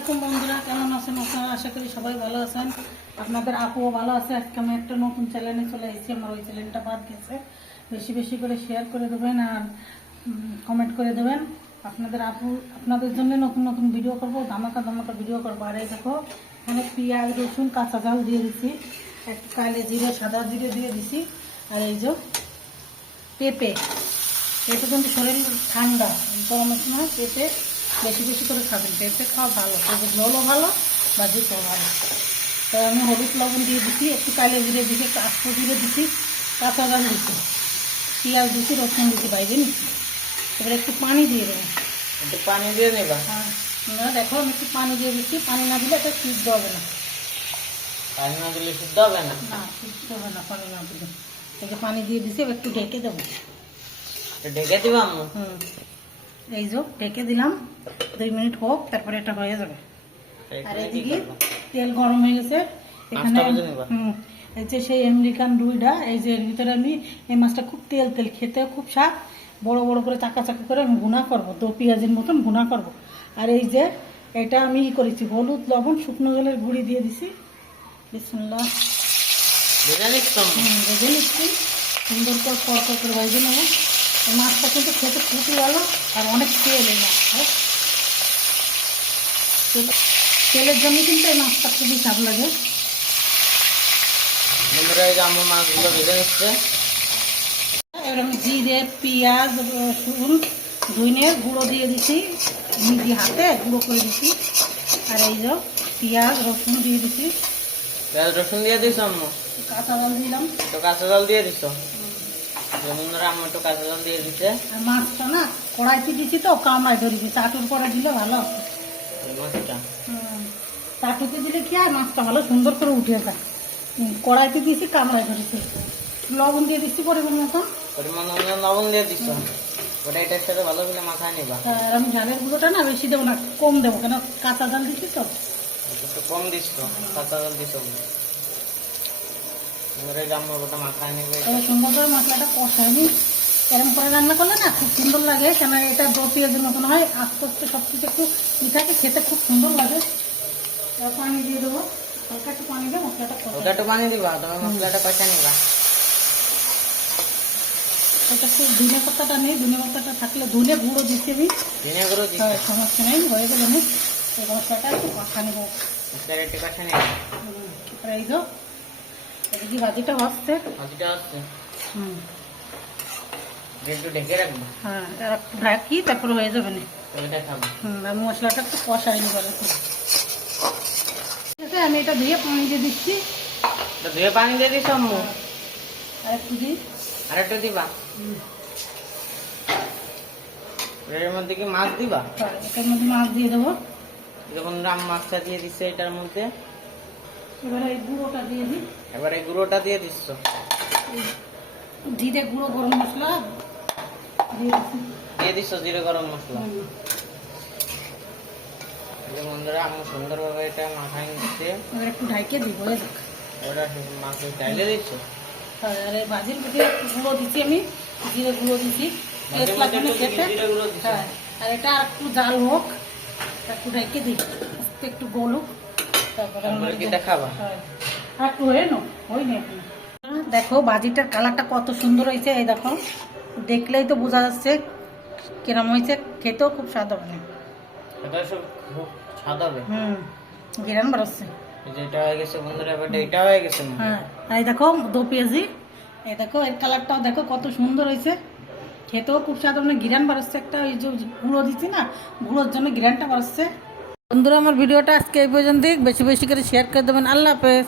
আলাইকুম বন্ধুরা, কেমন আছেন আপনারা? আশা করি সবাই ভালো আছেন। আপনাদের আপুও ভালো আছে। আজকে আমি একটা নতুন চ্যানেলে চলে এসেছি। আমার ওই চ্যানেলটা বাদ গেছে। বেশি বেশি করে শেয়ার করে দেবেন আর কমেন্ট করে দেবেন। আপনাদের জন্য নতুন নতুন ভিডিও করবো, ধামাকা ধামাকা ভিডিও করবো। আর এই দেখো, এখানে পেঁয়াজ, রসুন, কাঁচা ঝাল দিয়ে দিছি, একটু কালো জিরে, সাদা জিরে দিয়ে দিছি। আর এই যে পেঁপে, পেঁপে কিন্তু শরীর ঠান্ডা, গরমের সময় পেঁপে বেশি বেশি করে খাবেন। পেঁপে খাওয়া ভালো, পেঁপে ঝোলও ভালো, ভাজিটাও ভালো। তো আমি হলুদ লবণ দিয়ে দিচ্ছি, একটু কালো জিরে দিচ্ছি, একটু আস্ত জিরে দিচ্ছি, কাঁচা ঝাল দিচ্ছি, পেঁয়াজ দিচ্ছি, রসুন দিচ্ছি, বাইরে নিচ্ছি। এবার একটু পানি দিয়ে দেবো। একটু পানি দিয়ে নেবা? হ্যাঁ, দেখো আমি একটু পানি দিয়ে দিচ্ছি। পানি না দিলে এটা সিদ্ধ হবে না। পানি না দিলে সিদ্ধ হবে না? না, সিদ্ধ হবে না পানি না দিলে। এই যে পানি দিয়ে দিচ্ছি, এবার একটু ঢেকে দেবো। ঢেকে দিবা আম্মু? এই যে ঢেকে দিলাম, 2 মিনিট হোক, তারপরে এটা হয়ে যাবে। আর এদিকে তেল গরম হয়ে গেছে। এখানে এই যে সেই আমেরিকান রুইটা, এই যে এর ভিতরে আমি এই মাছটা খুব তেল তেল, খেতে খুব স্বাদ। বড় বড় করে চাকা চাকা করে আমি ভুনা করবো, তো পেঁয়াজের মতন ভুনা করব। আর এই যে এটা আমি করেছি, হলুদ লবণ শুকনো জলের গুঁড়ি দিয়ে দিছি। বিসমিল্লাহ, ভেজে নিচ্ছি সুন্দর করে কড়কড় করে ভেজে নেবো। এই মাছটা কিন্তু খেতে খুবই ভালো, আর অনেক তেল এই মাছটা। তেলের জন্য কিন্তু এই মাছটা খুবই স্বাদ লাগে। আম্মু মাছগুলো ভেজে নিচ্ছে। এবার আমি জিরে, পেঁয়াজ, রসুন, ধনে গুঁড়ো দিয়ে দিচ্ছি, নিজে হাতে গুঁড়ো করে দিচ্ছি। আর এই যে পেঁয়াজ রসুন দিয়ে দিচ্ছি। পেঁয়াজ রসুন দিয়ে দিছো আম্মু? কাঁচা জল দিলাম। তো কাঁচা জল দিয়ে দিছো? বন্ধুরা আম্মু একটু কাঁচা জল দিয়ে দিচ্ছে। আর মাছটা না কড়াইতে দিচ্ছি, তো কামড়ায় ধরেছি। চাটুর পরে দিলে ভালো আছে মাছটা। চাটুতে দিলে কি হয়, মাছটা ভালো সুন্দর করে উঠে যায়। কড়াইতে দিয়েছি, কামড়ায় ধরেছি। লবণ দিয়ে দিচ্ছি পরিমাণ মতন। পরিমাণ অনুযায়ী লবণ দিয়ে দিছো? ওটা এটার সাথে ভালো করে মাথায় নিবা। আর আমি ঝালের গুঁড়োটা না বেশি দেবো না, কম দেবো, কেন কাঁচা ঝাল দিচ্ছি তো। একটু কম দিছো, কাঁচা জল দিছো। আম্মু ওটা মাথায় নিবে। সুন্দর করে মশলাটা কষায়নি, এরকম করে রান্না করলে না খুব সুন্দর লাগে। কেন এটা দো পেঁয়াজের মতন হয়, আস্তে আস্তে সব কিছু একটু মিঠাকে খেতে খুব সুন্দর লাগে। পানি দিয়ে দেবো, হালকা একটু পানি দিয়ে মশলাটা ওটা একটু পানি দিবা, তুমি মশলাটা কষা নিবা। এটা খুব ধনে পাতাটা নেই, ধনে পাতাটা থাকলে ধনে গুঁড়ো দিচ্ছি আমি। ধনে গুঁড়ো দিচ্ছি? সমস্যা নেই, হয়ে গেলে আমি এই মশলাটা একটু কষা নেবো। মশলাটা একটু কষা নিবা। এই যে এদিকে ভাজিটা হচ্ছে। ভাজিটা হচ্ছে? একটু ঢেকে রাখবো। হ্যাঁ, একটু ঢাকি, তারপরে হয়ে যাবে না। আমি মশলাটা একটু কষাই নিব। ঠিক আছে, আমি এটা ধুয়ে পানি দিয়ে দিচ্ছি। ধুয়ে পানি দিয়ে দিচ্ছ আম্মু? আর একটু দিই। আর একটু দিবা? এর মধ্যে কি মাছ দিবা? এটার মধ্যে মাছ দিয়ে দেবো। যখন রাম মাছটা দিয়ে দিচ্ছে এটার মধ্যে, এবার এই গুঁড়োটা দিয়ে দিই। এবার এই গুঁড়োটা দিয়ে দিচ্ছ? জিরে গুঁড়ো, গরম মশলা দিয়ে দিচ্ছ, জিরে গরম মশলা। বন্ধুরা আম্মু সুন্দরভাবে এটা মাখায় নিচ্ছে। এবার একটু ঢাইকে দিব। ওটা মাছের ডাইলে দিচ্ছ? আর এই ভাজির মধ্যে একটু গুঁড়ো দিচ্ছি আমি, জিরে গুঁড়ো দিচ্ছি, টেস্ট লাগবে খেতে। হ্যাঁ, আর এটা আর একটু জাল হোক, একটু ঢাইকে দিই, একটু গলুক, তারপরে কি দেখাবা। আর একটু হয়ে নো হয়নি এখন। দেখো ভাজিটার কালারটা কত সুন্দর হয়েছে। এই দেখো, দেখলেই তো বোঝা যাচ্ছে কিরম হয়েছে। খেতেও খুব স্বাদ হবে। এটা সব খুব স্বাদ হবে। ঘিরান বাড়ছে। যেটা হয়ে গেছে বন্ধুরা, এবার এটা হয়ে গেছে। হ্যাঁ, এই দেখো দো পেঁয়াজি, এই দেখো এর কালারটাও দেখো কত সুন্দর হয়েছে। খেতেও খুব স্বাদ হবে। ঘিরান বাড়ছে একটা, ওই যে গুঁড়ো দিচ্ছি না, গুঁড়োর জন্য ঘিরানটা বাড়ছে। বন্ধুরা, আমার ভিডিওটা আজকে এই পর্যন্ত। বেশি বেশি করে শেয়ার করে দেবেন। আল্লাহ হাফেজ।